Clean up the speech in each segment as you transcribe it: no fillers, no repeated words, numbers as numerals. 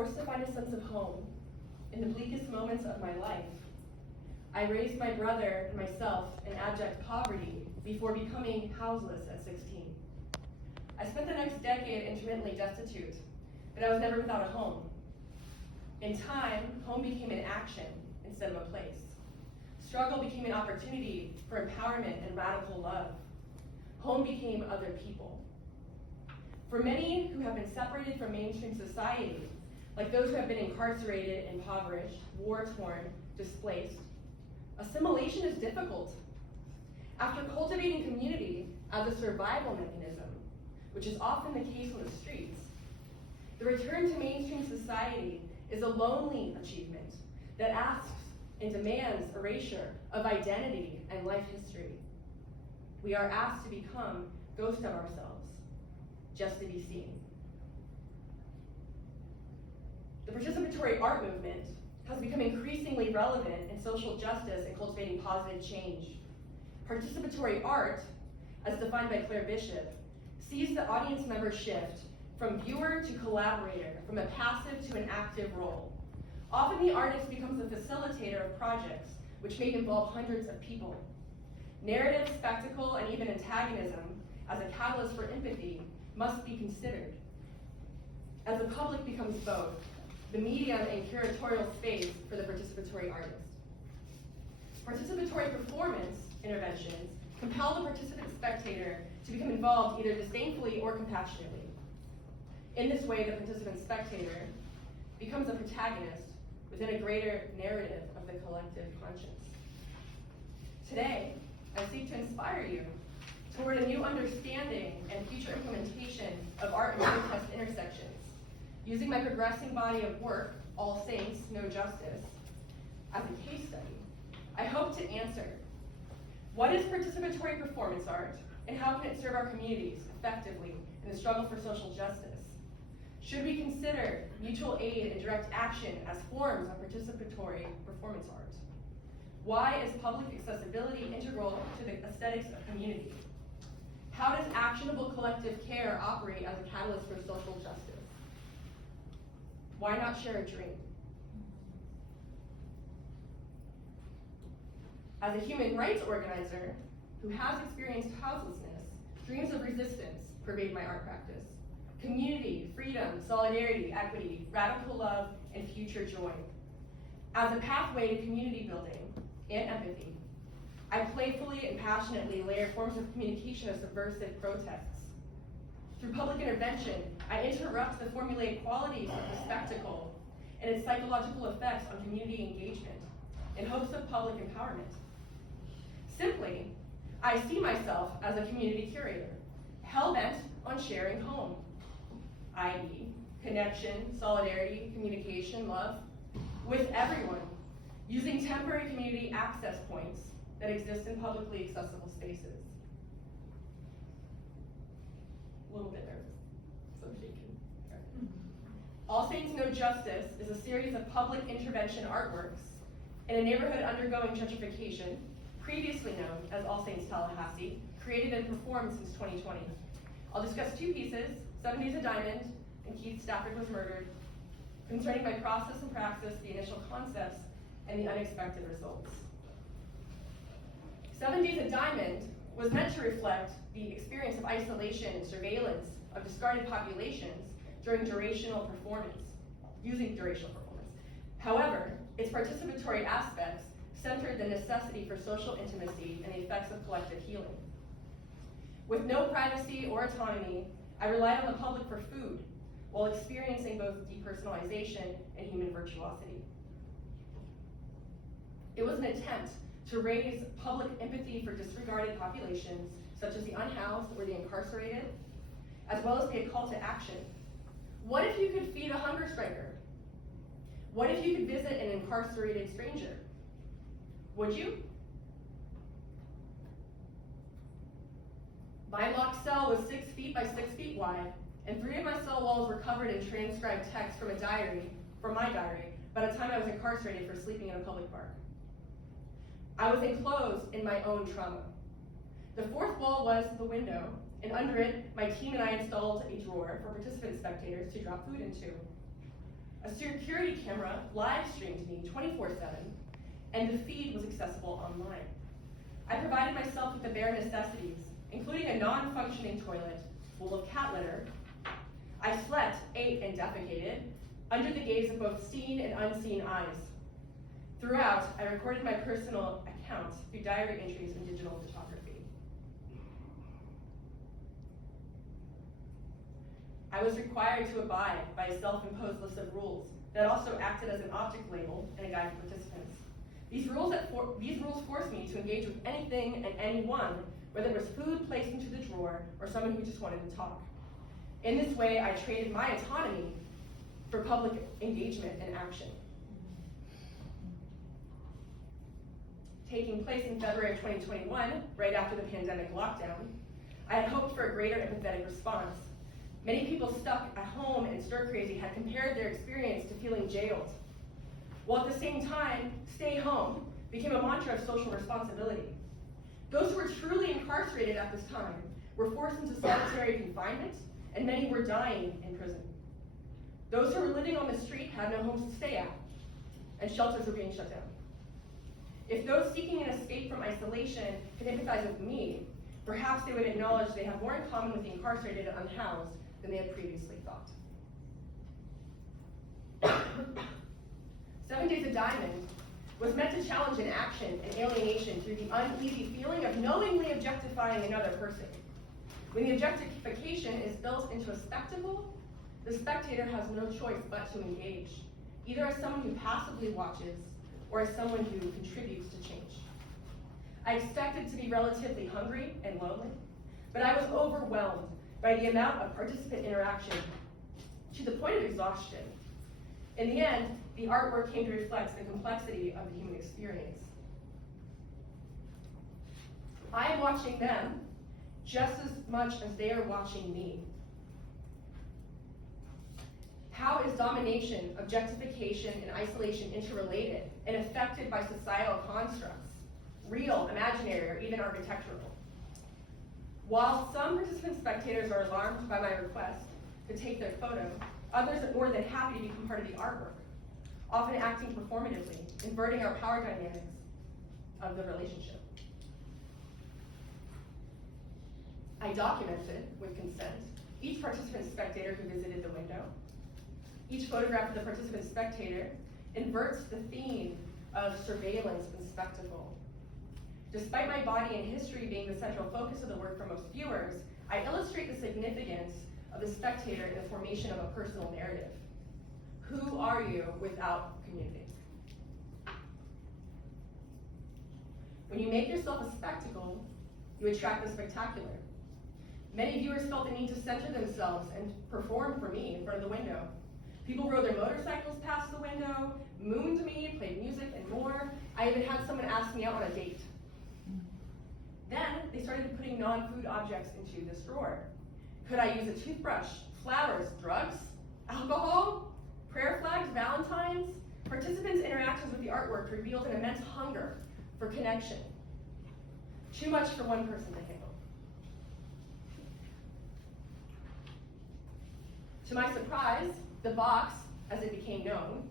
Forced to find a sense of home in the bleakest moments of my life, I raised my brother and myself in abject poverty before becoming houseless at 16. I spent the next decade intermittently destitute, but I was never without a home. In time, home became an action instead of a place. Struggle became an opportunity for empowerment and radical love. Home became other people. For many who have been separated from mainstream society, like those who have been incarcerated, impoverished, war-torn, displaced, assimilation is difficult. After cultivating community as a survival mechanism, which is often the case on the streets, the return to mainstream society is a lonely achievement that asks and demands erasure of identity and life history. We are asked to become ghosts of ourselves, just to be seen. The participatory art movement has become increasingly relevant in social justice and cultivating positive change. Participatory art, as defined by Claire Bishop, sees the audience member shift from viewer to collaborator, from a passive to an active role. Often the artist becomes a facilitator of projects, which may involve hundreds of people. Narrative, spectacle, and even antagonism, as a catalyst for empathy, must be considered. As the public becomes both the medium and curatorial space for the participatory artist. Participatory performance interventions compel the participant spectator to become involved either disdainfully or compassionately. In this way, the participant spectator becomes a protagonist within a greater narrative of the collective conscience. Today, I seek to inspire you toward a new understanding and future implementation of art and protest intersections. Using my progressing body of work, All Saints, No Justice, as a case study, I hope to answer, what is participatory performance art, and how can it serve our communities effectively in the struggle for social justice? Should we consider mutual aid and direct action as forms of participatory performance art? Why is public accessibility integral to the aesthetics of community? How does actionable collective care operate as a catalyst for social justice? Why not share a dream? As a human rights organizer who has experienced houselessness, dreams of resistance pervade my art practice. Community, freedom, solidarity, equity, radical love, and future joy. As a pathway to community building and empathy, I playfully and passionately layer forms of communication of subversive protests. Through public intervention, I interrupt the formulaic qualities of the spectacle and its psychological effects on community engagement in hopes of public empowerment. Simply, I see myself as a community curator, hell-bent on sharing home, i.e., connection, solidarity, communication, love, with everyone, using temporary community access points that exist in publicly accessible spaces. A little bit nervous, so I'm shaking. Okay. All Saints No Justice is a series of public intervention artworks in a neighborhood undergoing gentrification, previously known as All Saints Tallahassee, created and performed since 2020. I'll discuss two pieces, 7 Days a Diamond and Keith Stafford Was Murdered, concerning my process and praxis, the initial concepts, and the unexpected results. 7 Days a Diamond was meant to reflect the experience of isolation and surveillance of discarded populations during durational performance, using durational performance. However, its participatory aspects centered the necessity for social intimacy and the effects of collective healing. With no privacy or autonomy, I relied on the public for food while experiencing both depersonalization and human virtuosity. It was an attempt to raise public empathy for disregarded populations, such as the unhoused or the incarcerated, as well as be a call to action. What if you could feed a hunger striker? What if you could visit an incarcerated stranger? Would you? My locked cell was 6 feet by 6 feet wide, and 3 of my cell walls were covered in transcribed text from my diary, by the time I was incarcerated for sleeping in a public park. I was enclosed in my own trauma. The fourth wall was the window, and under it, my team and I installed a drawer for participant spectators to drop food into. A security camera live streamed me 24/7, and the feed was accessible online. I provided myself with the bare necessities, including a non-functioning toilet full of cat litter. I slept, ate, and defecated under the gaze of both seen and unseen eyes. Throughout, I recorded my personal account through diary entries and digital photography. I was required to abide by a self-imposed list of rules that also acted as an object label and a guide for participants. These rules forced me to engage with anything and anyone, whether it was food placed into the drawer or someone who just wanted to talk. In this way, I traded my autonomy for public engagement and action. Taking place in February of 2021, right after the pandemic lockdown, I had hoped for a greater empathetic response. Many people stuck at home and stir-crazy had compared their experience to feeling jailed, while at the same time, stay home became a mantra of social responsibility. Those who were truly incarcerated at this time were forced into solitary confinement, and many were dying in prison. Those who were living on the street had no homes to stay at, and shelters were being shut down. If those seeking an escape from isolation could empathize with me, perhaps they would acknowledge they have more in common with the incarcerated and unhoused than they had previously thought. 7 Days of Diamond was meant to challenge inaction and alienation through the uneasy feeling of knowingly objectifying another person. When the objectification is built into a spectacle, the spectator has no choice but to engage, either as someone who passively watches or as someone who contributes to change. I expected to be relatively hungry and lonely, but I was overwhelmed by the amount of participant interaction to the point of exhaustion. In the end, the artwork came to reflect the complexity of the human experience. I am watching them just as much as they are watching me. How is domination, objectification, and isolation interrelated and affected by societal constructs, real, imaginary, or even architectural? While some participant spectators are alarmed by my request to take their photo, others are more than happy to become part of the artwork, often acting performatively, inverting our power dynamics of the relationship. I documented, with consent, each participant spectator who visited the window. Each photograph of the participant spectator inverts the theme of surveillance and spectacle. Despite my body and history being the central focus of the work for most viewers, I illustrate the significance of the spectator in the formation of a personal narrative. Who are you without community? When you make yourself a spectacle, you attract the spectacular. Many viewers felt the need to center themselves and perform for me in front of the window. People rode their motorcycles past the window, mooned me, played music, and more. I even had someone ask me out on a date. Then they started putting non-food objects into this drawer. Could I use a toothbrush, flowers, drugs, alcohol, prayer flags, Valentines? Participants' interactions with the artwork revealed an immense hunger for connection. Too much for one person to handle. To my surprise, the box, as it became known,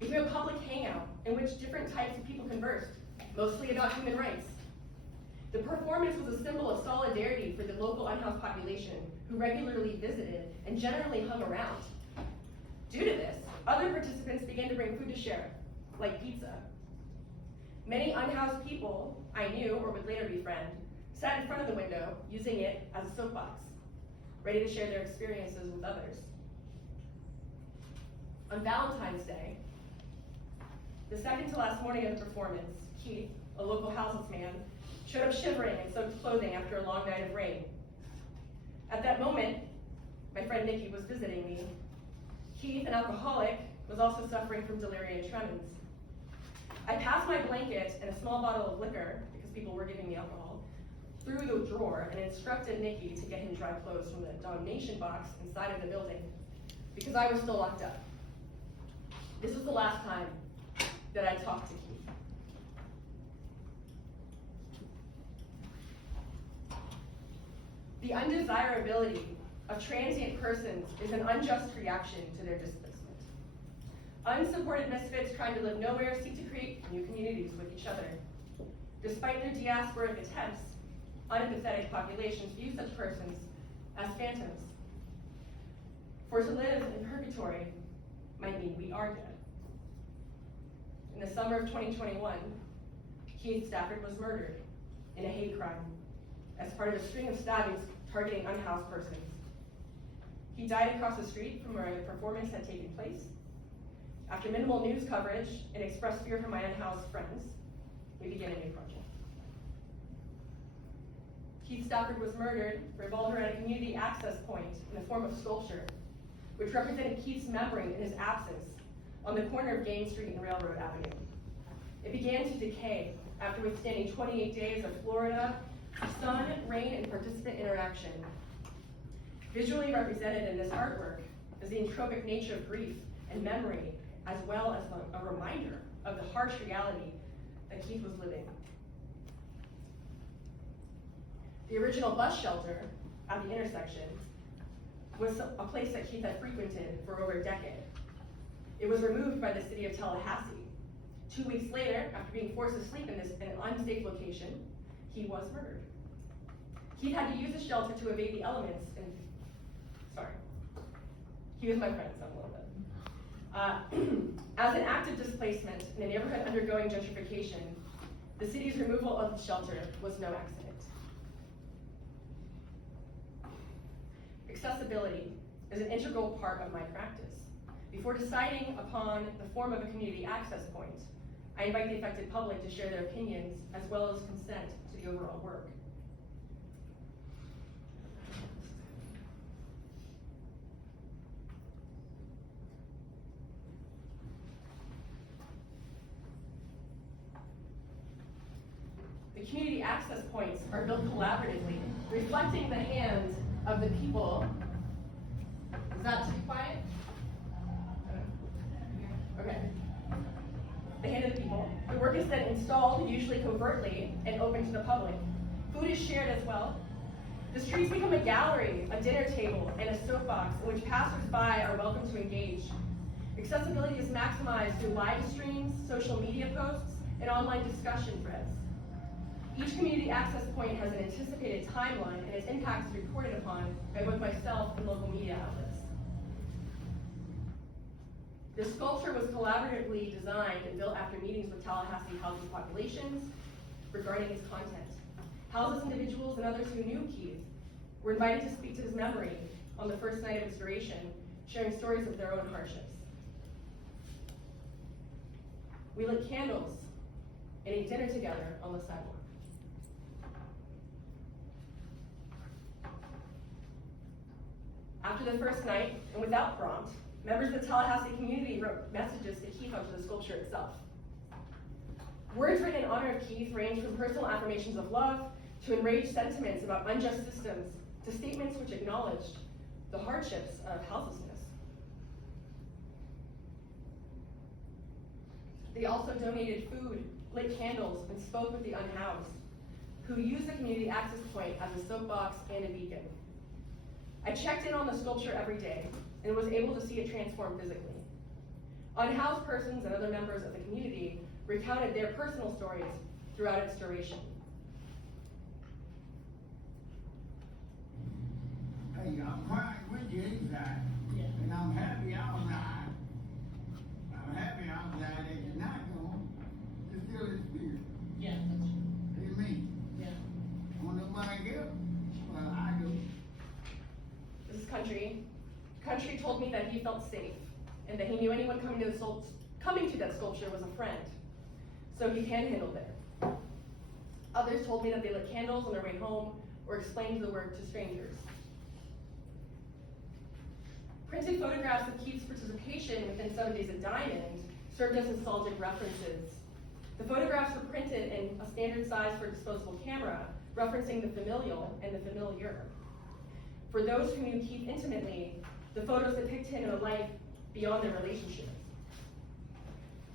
became a public hangout in which different types of people conversed, mostly about human rights. The performance was a symbol of solidarity for the local unhoused population who regularly visited and generally hung around. Due to this, other participants began to bring food to share, like pizza. Many unhoused people I knew or would later befriend sat in front of the window using it as a soapbox, ready to share their experiences with others. On Valentine's Day, the second to last morning of the performance, Keith, a local houseless man, showed up shivering in soaked clothing after a long night of rain. At that moment, my friend Nikki was visiting me. Keith, an alcoholic, was also suffering from delirium tremens. I passed my blanket and a small bottle of liquor, because people were giving me alcohol, through the drawer and instructed Nikki to get him dry clothes from the donation box inside of the building, because I was still locked up. This was the last time that I talked to Keith. The undesirability of transient persons is an unjust reaction to their displacement. Unsupported misfits trying to live nowhere seek to create new communities with each other. Despite their diasporic attempts, unempathetic populations view such persons as phantoms. For to live in purgatory might mean we are dead. In the summer of 2021, Keith Stafford was murdered in a hate crime as part of a string of stabbings targeting unhoused persons. He died across the street from where the performance had taken place. After minimal news coverage and expressed fear from my unhoused friends, we began a new project. Keith Stafford was murdered revolved around a community access point in the form of sculpture, which represented Keith's memory in his absence on the corner of Gaines Street and Railroad Avenue. It began to decay after withstanding 28 days of Florida sun, rain, and participant interaction. Visually represented in this artwork is the entropic nature of grief and memory, as well as a reminder of the harsh reality that Keith was living. The original bus shelter at the intersection was a place that Keith had frequented for over a decade. It was removed by the city of Tallahassee. 2 weeks later, after being forced to sleep in an unsafe location, he was murdered. Keith had to use the shelter to evade the elements he was my friend, so a little bit. As an act of displacement in a neighborhood undergoing gentrification, the city's removal of the shelter was no accident. Accessibility is an integral part of my practice. Before deciding upon the form of a community access point, I invite the affected public to share their opinions as well as consent to the overall work. The community access points are built collaboratively, reflecting the hand of the people. Is that too quiet? Okay. The hand of the people. The work is then installed, usually covertly, and open to the public. Food is shared as well. The streets become a gallery, a dinner table, and a soapbox in which passers-by are welcome to engage. Accessibility is maximized through live streams, social media posts, and online discussion threads. Each community access point has an anticipated timeline, and its impact is reported upon by both myself and local media outlets. The sculpture was collaboratively designed and built after meetings with Tallahassee housing populations regarding its content. Houseless individuals and others who knew Keith were invited to speak to his memory on the first night of its duration, sharing stories of their own hardships. We lit candles and ate dinner together on the sidewalk. After the first night, and without prompt, members of the Tallahassee community wrote messages to Keith onto the sculpture itself. Words written in honor of Keith range from personal affirmations of love to enraged sentiments about unjust systems to statements which acknowledged the hardships of houselessness. They also donated food, lit candles, and spoke with the unhoused, who used the community access point as a soapbox and a beacon. I checked in on the sculpture every day and was able to see it transform physically. Unhoused persons and other members of the community recounted their personal stories throughout its duration. Hey, I'm crying with you inside, and I'm happy outside. I'm happy outside that you're not going. It's still in spirit. Yeah, that's true. Amen. Yeah. Want nobody else? Well, I do. This is Country told me that he felt safe and that he knew anyone coming to that sculpture was a friend, so he panhandled there. Others told me that they lit candles on their way home or explained the work to strangers. Printed photographs of Keith's participation within 7 Days of Diamond served as nostalgic references. The photographs were printed in a standard size for a disposable camera, referencing the familial and the familiar. For those who knew Keith intimately, the photos depict him in a life beyond their relationship.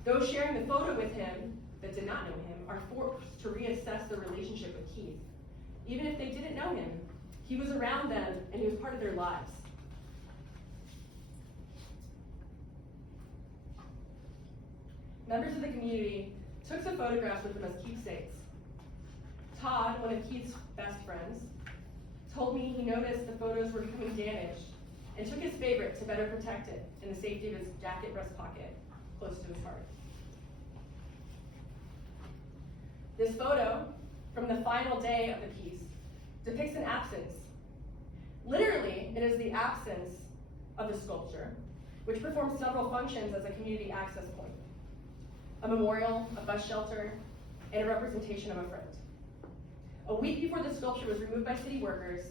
Those sharing the photo with him that did not know him are forced to reassess their relationship with Keith. Even if they didn't know him, he was around them and he was part of their lives. members of the community took some photographs with them as keepsakes. Todd, one of Keith's best friends, told me he noticed the photos were becoming damaged and took his favorite to better protect it in the safety of his jacket breast pocket, close to his heart. This photo, from the final day of the piece, depicts an absence. Literally, it is the absence of the sculpture, which performs several functions as a community access point: a memorial, a bus shelter, and a representation of a friend. A week before the sculpture was removed by city workers,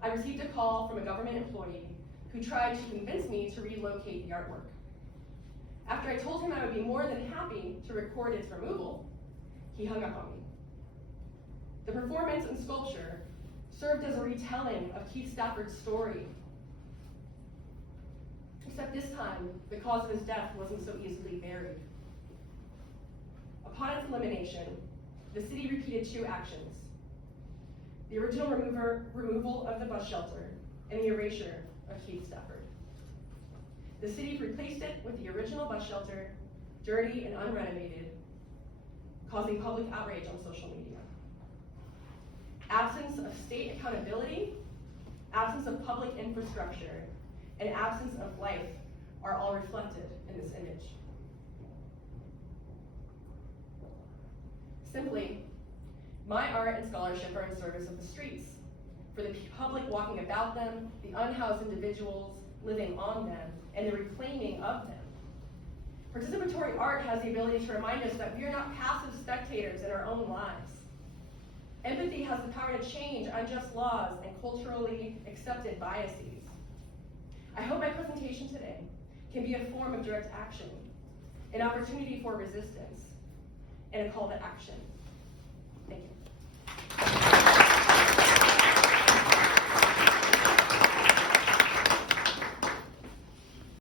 I received a call from a government employee who tried to convince me to relocate the artwork. After I told him I would be more than happy to record its removal, he hung up on me. The performance and sculpture served as a retelling of Keith Stafford's story. Except this time, the cause of his death wasn't so easily buried. Upon its elimination, the city repeated two actions: the original removal of the bus shelter and the erasure of Keith Stafford. The city replaced it with the original bus shelter, dirty and unrenovated, causing public outrage on social media. Absence of state accountability, absence of public infrastructure, and absence of life are all reflected in this image. Simply, my art and scholarship are in service of the streets, for the public walking about them, the unhoused individuals living on them, and the reclaiming of them. Participatory art has the ability to remind us that we are not passive spectators in our own lives. Empathy has the power to change unjust laws and culturally accepted biases. I hope my presentation today can be a form of direct action, an opportunity for resistance, and a call to action. Thank you.